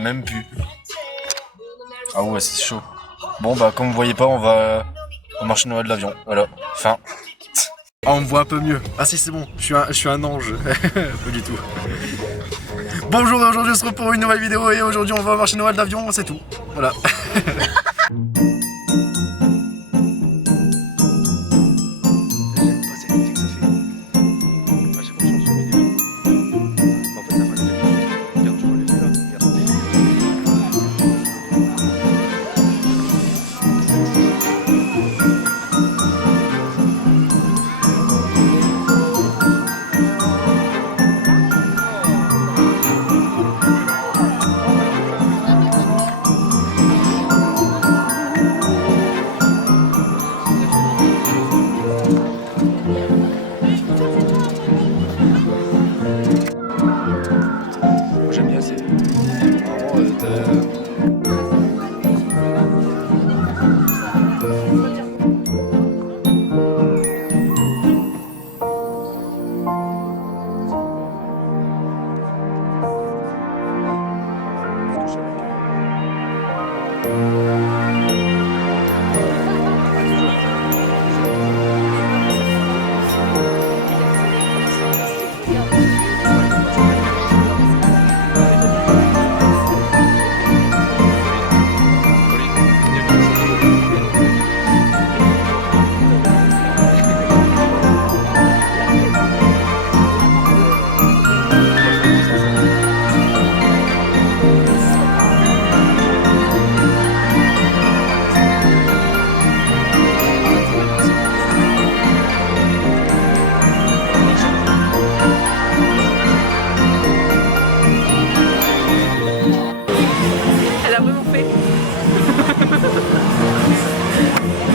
même plus. Ah ouais, c'est chaud. Bon bah comme vous voyez pas, on va au marché Noël de l'avion. Voilà, fin. Ah, on me voit un peu mieux. Ah si, c'est bon, je suis un ange. Pas du tout. Bonjour, aujourd'hui on se retrouve pour une nouvelle vidéo et aujourd'hui on va au marché Noël d'avion, c'est tout. Voilà.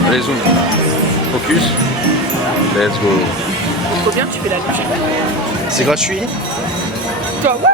Allez, zoom. Focus. Let's go. Trop bien, tu fais la louche. C'est gratuit. Toi, ouais.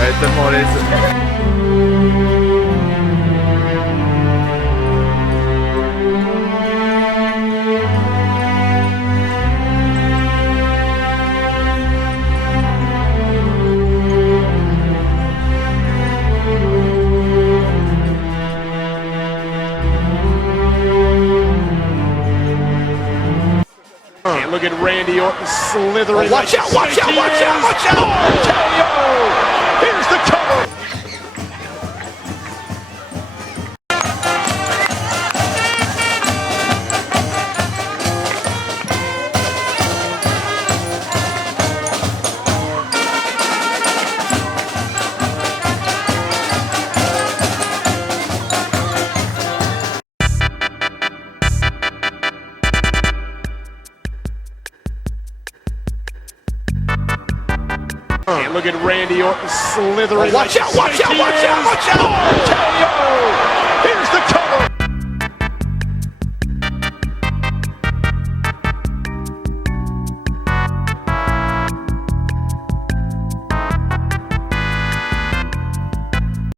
Elle est tellement à l'aise. Look at Randy Orton slithering. Watch out, watch out, watch out, watch out! KO! Here's the cover. And look at Randy Orton slithering. Watch out, watch out, watch out, watch out! KO!